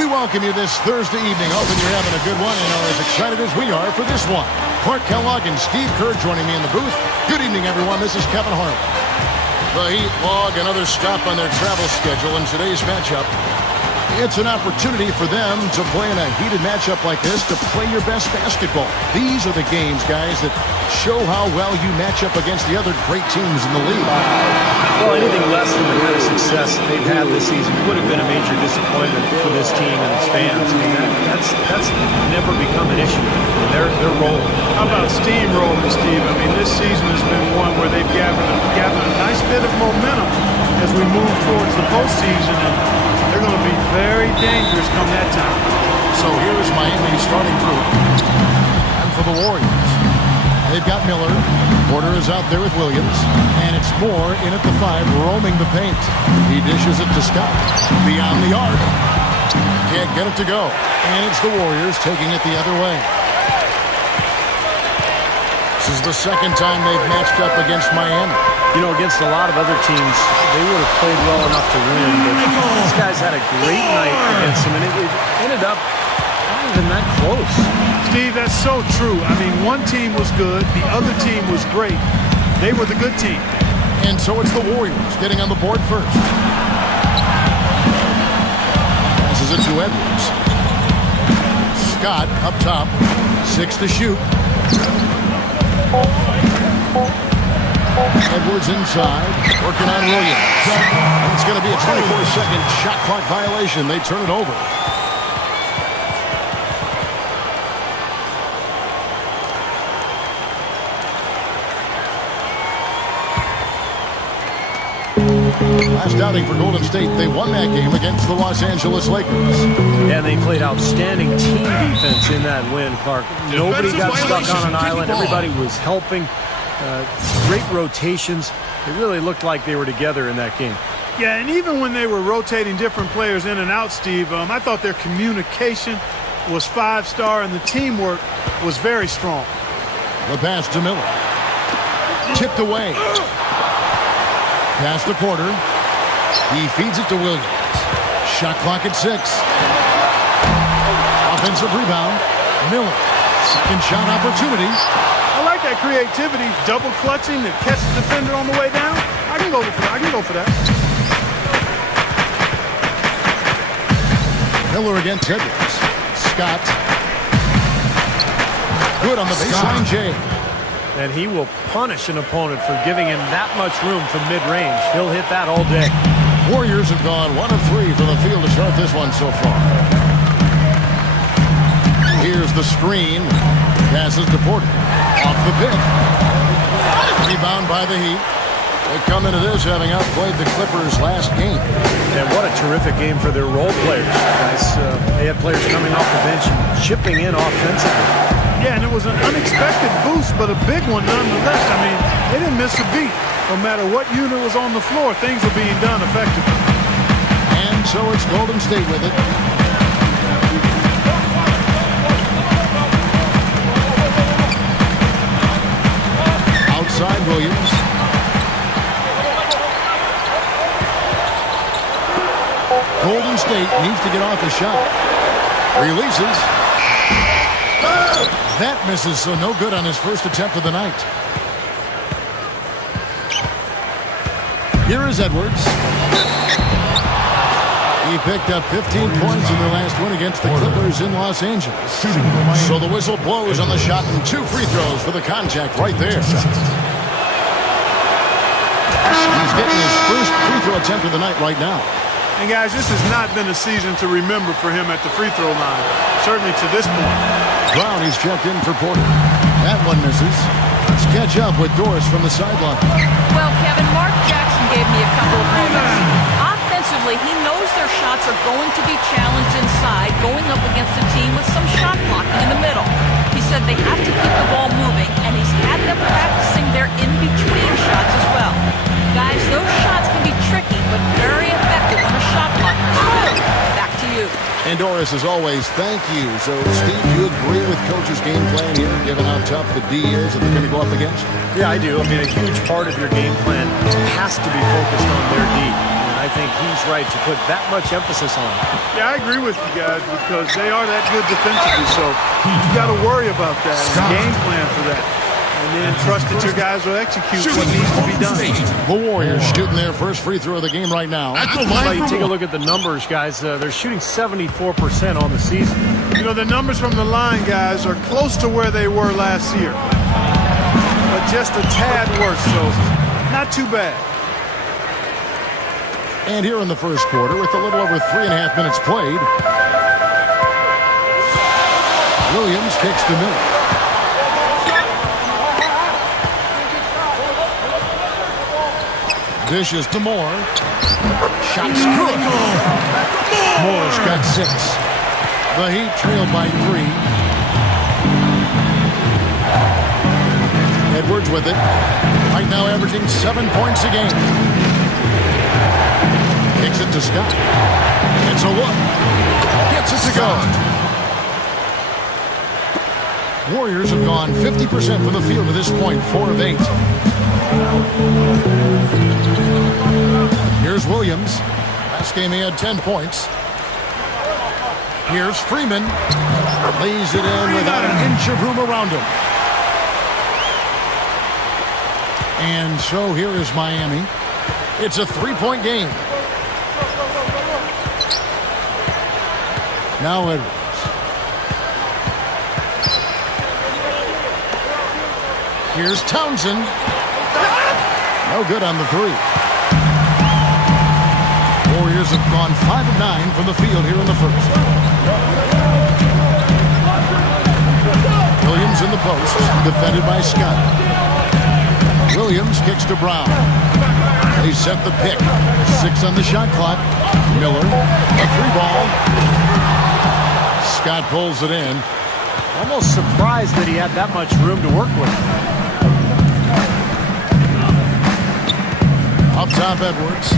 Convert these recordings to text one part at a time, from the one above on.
We welcome you this Thursday evening. Hoping you're having a good one and are as excited as we are for this one. Clark Kellogg and Steve Kerr joining me in the booth. Good evening, everyone. This is Kevin Harlan. The Heat log another stop on their travel schedule in today's matchup. It's an opportunity for them to play in a heated matchup like this, to play your best basketball. These are the games, guys, that show how well you match up against the other great teams in the league. Well, anything less than the kind of success they've had this season would have been a major disappointment for this team and its fans. I mean, that's never become an issue. I mean, they're rolling. How about steamrolling, Steve? I mean, this season has been one where they've gathered a nice bit of momentum as we move towards the postseason, and they're going to be very dangerous come that time. So here's Miami's starting group. And for the Warriors, they've got Miller. Porter is out there with Williams. And it's Moore in at the 5, roaming the paint. He dishes it to Scott. Beyond the arc. Can't get it to go. And it's the Warriors taking it the other way. This is the second time they've matched up against Miami. You know, against a lot of other teams, they would have played well enough to win, but these guys had a great night against them, and it ended up not even that close. Steve, that's so true. I mean, one team was good, the other team was great. They were the good team. And so it's the Warriors getting on the board first. Passes it to Edwards. Scott up top, 6 to shoot. Edwards inside, working on Williams. It's going to be a 24-second shot clock violation. They turn it over. Last outing for Golden State, they won that game against the Los Angeles Lakers. And they played outstanding team defense in that win, Clark. Nobody got stuck on an island. Everybody was helping. Great rotations. It really looked like they were together in that game. Yeah, and even when they were rotating different players in and out, Steve, I thought their communication was 5-star and the teamwork was very strong. The pass to Miller. Tipped away. Pass to Porter. He feeds it to Williams. Shot clock at 6. Offensive rebound. Miller. Second shot opportunity. I like that creativity, double clutching to catch the defender on the way down. I can go for that. Miller against Edwards. Scott. Good on the baseline, Jay. And he will punish an opponent for giving him that much room from mid-range. He'll hit that all day. Warriors have gone 1 of 3 from the field to start this one so far. Here's the screen. Passes to Porter. Off the pick. Rebound by the Heat. They come into this having outplayed the Clippers last game. And what a terrific game for their role players, guys. They had players coming off the bench and chipping in offensively. Yeah, and it was an unexpected boost, but a big one nonetheless. I mean, they didn't miss a beat. No matter what unit was on the floor, things were being done effectively. And so it's Golden State with it. Outside Williams. Golden State needs to get off a shot. Releases. That misses, so no good on his first attempt of the night. Here is Edwards. He picked up 15 points in their last win against the Clippers in Los Angeles. So the whistle blows on the shot and 2 free throws for the contact right there. He's getting his first free throw attempt of the night right now. And guys, this has not been a season to remember for him at the free throw line. Certainly to this point. Brown is checked in for Porter. That one misses. Let's catch up with Doris from the sideline. Well, Kevin, Mark Jackson gave me a couple of moments. Offensively, he knows their shots are going to be challenged inside, going up against a team with some shot blocking in the middle. He said they have to keep the ball moving, and he's had them practicing their in-between shots as well. Guys, those shots can be tricky, but very effective when a shot blocker is good. Back to you. And Doris, as always, thank you. So, Steve, you agree with Coach's game plan here, given how tough the D is that they're going to go up against? Yeah, I do. I mean, a huge part of your game plan has to be focused on their D. I think he's right to put that much emphasis on it. Yeah, I agree with you guys because they are that good defensively, so you got to worry about that and game plan for that. And then trust that your guys will execute what needs to be done. The Warriors shooting their first free throw of the game right now. You take a look at the numbers, guys. They're shooting 74% on the season. You know, the numbers from the line, guys, are close to where they were last year. But just a tad worse, so not too bad. And here in the first quarter, with a little over 3.5 minutes played, Williams kicks to Miller. Dishes to Moore. Shots good. Moore's got 6. The Heat trail by 3. Edwards with it. Right now averaging 7 points a game. Kicks it to Scott. It's a look. Gets it to go. Warriors have gone 50% from the field to this point, 4 of 8. Here's Williams. Last game he had 10 points. Here's Freeman. Lays it in without an inch of room around him. And so here is Miami. It's a 3-point game. Now Edwards. Here's Townsend. No good on the 3. Warriors have gone 5 of 9 from the field here in the first. Williams in the post, defended by Scott. Williams kicks to Brown. They set the pick. 6 on the shot clock. Miller, a 3-ball. Scott pulls it in. Almost surprised that he had that much room to work with. Up top, Edwards.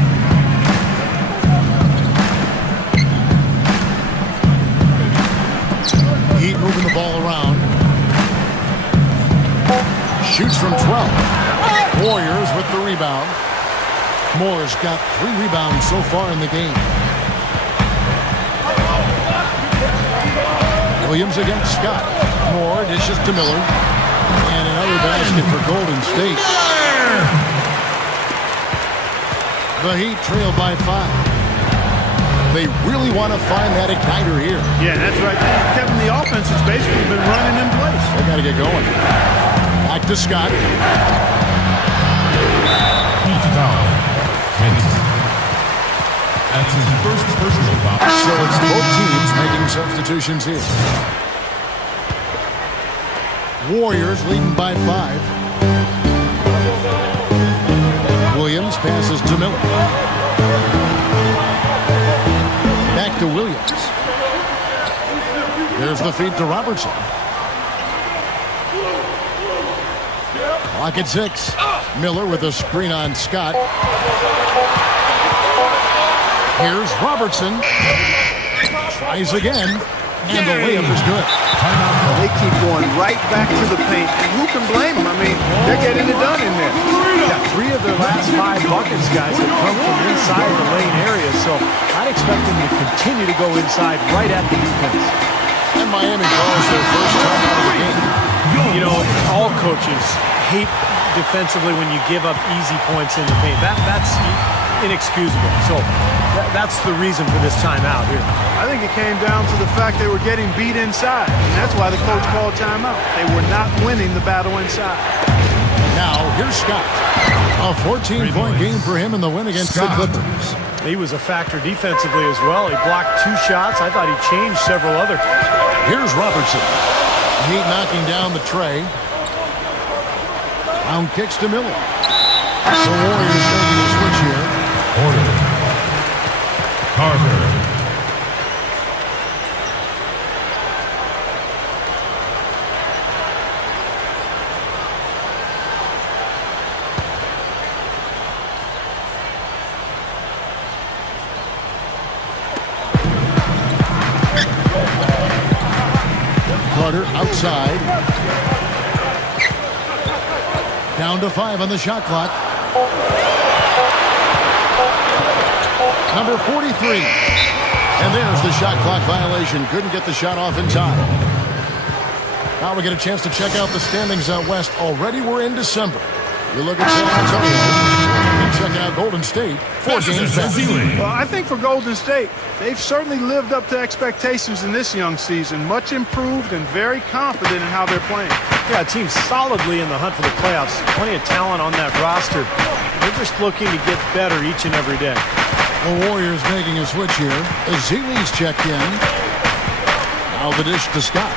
Heat moving the ball around. Shoots from 12. Warriors with the rebound. Moore's got 3 rebounds so far in the game. Williams against Scott. Moore dishes to Miller. And another basket for Golden State. The Heat trail by 5. They really want to find that igniter here. Yeah, that's right. Kevin, the offense has basically been running in place. They got to get going. Back to Scott. That's his first personal foul. So it's both teams making substitutions here. Warriors leading by 5. Williams passes to Miller. Back to Williams. There's the feed to Robertson. Clock at 6. Miller with a screen on Scott. Here's Robertson. Tries again. And the layup is good. They keep going right back to the paint. And who can blame them? I mean, they're getting it done in there. Yeah, 3 of their last 5 buckets, guys, have come from inside the lane area. So I'd expect them to continue to go inside right at the defense. And Miami calls their first time out of the game. You know, all coaches hate defensively when you give up easy points in the paint. That's inexcusable. So that's the reason for this timeout here. I think it came down to the fact they were getting beat inside. And that's why the coach called timeout. They were not winning the battle inside. Now, here's Scott. A 14-point game for him in the win against the Clippers. He was a factor defensively as well. He blocked 2 shots. I thought he changed several other. Here's Robertson. Heat knocking down the tray. Brown kicks to Miller. The Warriors making a switch here. Order. Carter. Carter outside. Down to 5 on the shot clock. Number 43. And there's the shot clock violation. Couldn't get the shot off in time. Now we get a chance to check out the standings out west. Already we're in December. You look at San Antonio and check out Golden State. 4 games back. Well, I think for Golden State, they've certainly lived up to expectations in this young season. Much improved and very confident in how they're playing. Yeah, team's solidly in the hunt for the playoffs. Plenty of talent on that roster. They're just looking to get better each and every day. The Warriors making a switch here. Ezeli's checked in. Now the dish to Scott.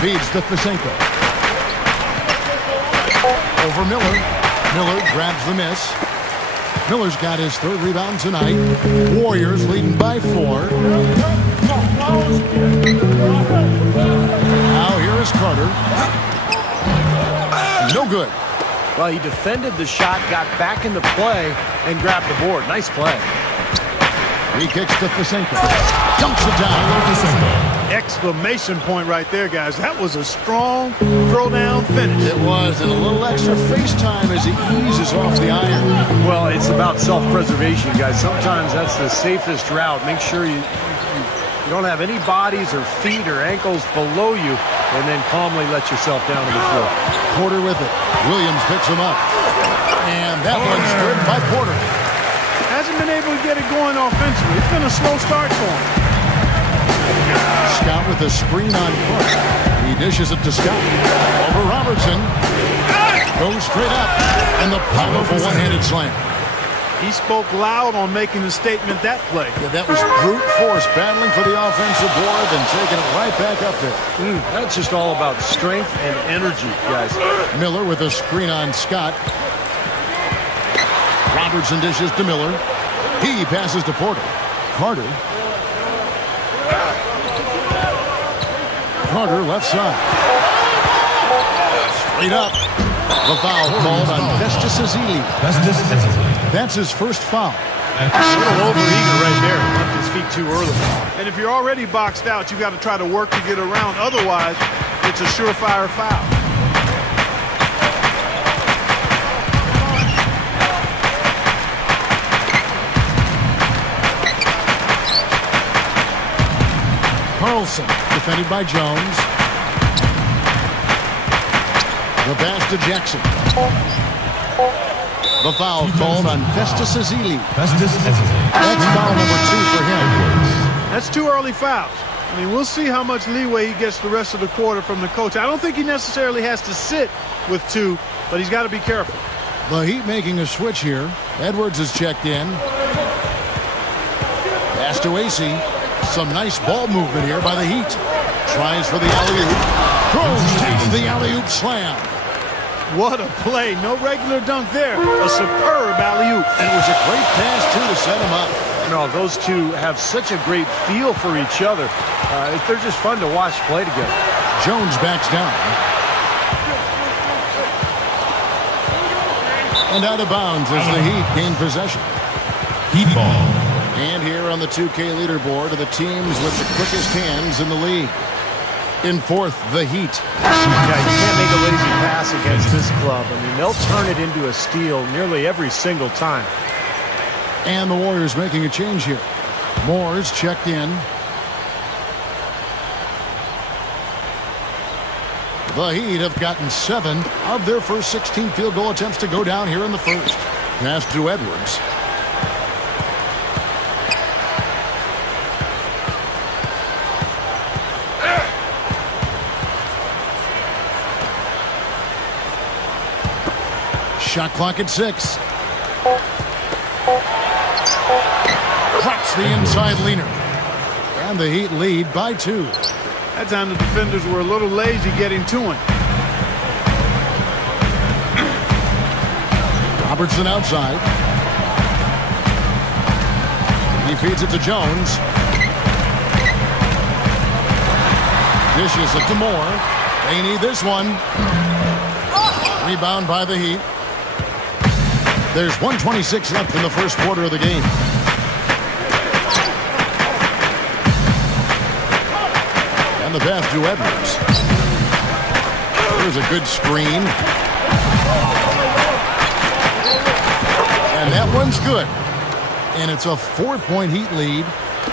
Feeds to Fisenko. Over Miller. Miller grabs the miss. Miller's got his 3rd rebound tonight. Warriors leading by 4. Now here is Carter. No good. Well, he defended the shot, got back into play, and grabbed the board. Nice play. He kicks to Fisenko. Dumps it down. Exclamation point right there, guys. That was a strong throwdown finish. It was, and a little extra face time as he eases off the iron. Well, it's about self-preservation, guys. Sometimes that's the safest route. Make sure you don't have any bodies or feet or ankles below you, and then calmly let yourself down to the floor. Porter with it. Williams picks him up. And that one's good by Porter. Hasn't been able to get it going offensively. It's been a slow start for him. Scott with a screen on Clark. He dishes it to Scott. Over Robertson. Goes straight up. And the powerful one-handed slam. He spoke loud on making the statement that play. Yeah, that was brute force battling for the offensive board and taking it right back up there. That's just all about strength and energy, guys. Miller with a screen on Scott. Robertson dishes to Miller. He passes to Porter. Carter. Carter left side. Straight up. The foul called on Festus Ezeli. That's his first foul. A little overeager right there. Left his feet too early. And if you're already boxed out, you've got to try to work to get around. Otherwise, it's a surefire foul. Carlson, defended by Jones. The pass to Jackson. The foul called on Festus Ezeli. That's foul number 2 for him. That's 2 early fouls. I mean, we'll see how much leeway he gets the rest of the quarter from the coach. I don't think he necessarily has to sit with 2, but he's got to be careful. The Heat making a switch here. Edwards is checked in. Pass to AC. Some nice ball movement here by the Heat. Tries for the alley-oop. Kroos takes the alley-oop slam. What a play. No regular dunk there. A superb alley-oop. And it was a great pass, too, to set him up. No, those two have such a great feel for each other. They're just fun to watch play together. Jones backs down. And out of bounds as the Heat gain possession. Heat ball. And here on the 2K leaderboard are the teams with the quickest hands in the league. In 4th, the Heat. Yeah, you can't make a lazy pass against this club. I mean, they'll turn it into a steal nearly every single time. And the Warriors making a change here. Moore's checked in. The Heat have gotten 7 of their first 16 field goal attempts to go down here in the first. Pass to Edwards. Shot clock at 6. Drops the inside leaner. And the Heat lead by 2. That time the defenders were a little lazy getting to him. Robertson outside. He feeds it to Jones. Dishes it to Moore. They need this one. Rebound by the Heat. There's 1:26 left in the first quarter of the game. And the pass to Edwards. There's a good screen. And that one one's good. And it's a 4-point Heat lead.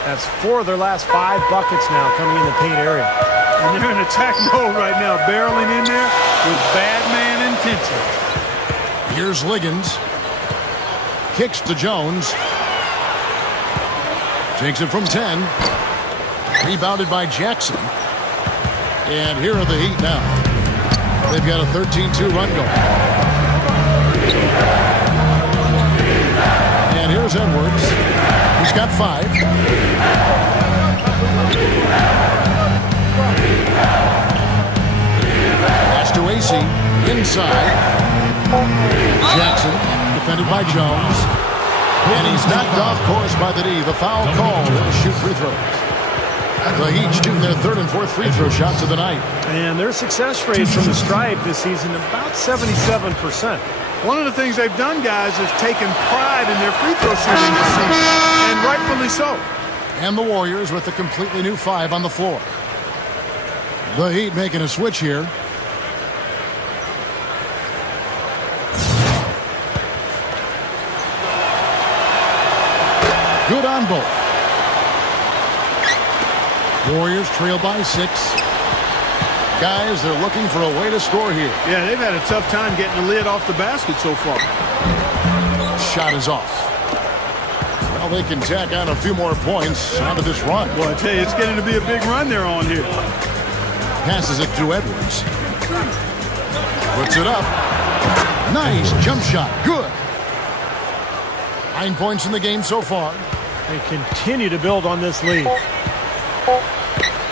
That's 4 of their last 5 buckets now coming in the paint area. And they're in attack mode right now, barreling in there with bad man intention. Here's Liggins. Kicks to Jones. Takes it from 10. Rebounded by Jackson. And here are the Heat now. They've got a 13-2 run going. And here's Edwards. He's got 5. Pass to AC. Inside. Jackson. Defended by Jones. And he's knocked off course by the D. The foul call. He'll shoot free throws. The Heat shooting their 3rd and 4th free throw shots of the night. And their success rate from the stripe this season about 77%. One of the things they've done, guys, is taken pride in their free throw shooting this season, and rightfully so. And the Warriors with a completely new 5 on the floor. The Heat making a switch here. Good on both. Warriors trail by 6. Guys, they're looking for a way to score here. Yeah, they've had a tough time getting the lid off the basket so far. Shot is off. Well, they can tack on a few more points onto this run. Well, I tell you, it's getting to be a big run they're on here. Passes it to Edwards. Puts it up. Nice jump shot. Good. 9 points in the game so far. They continue to build on this lead.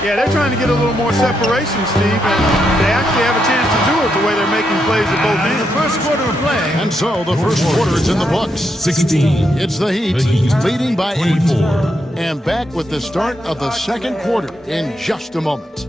Yeah, they're trying to get a little more separation, Steve, and they actually have a chance to do it the way they're making plays at both ends. The first quarter of play. And so the first quarter is in the books. 16. It's the Heat leading by 8. And back with the start of the second quarter in just a moment.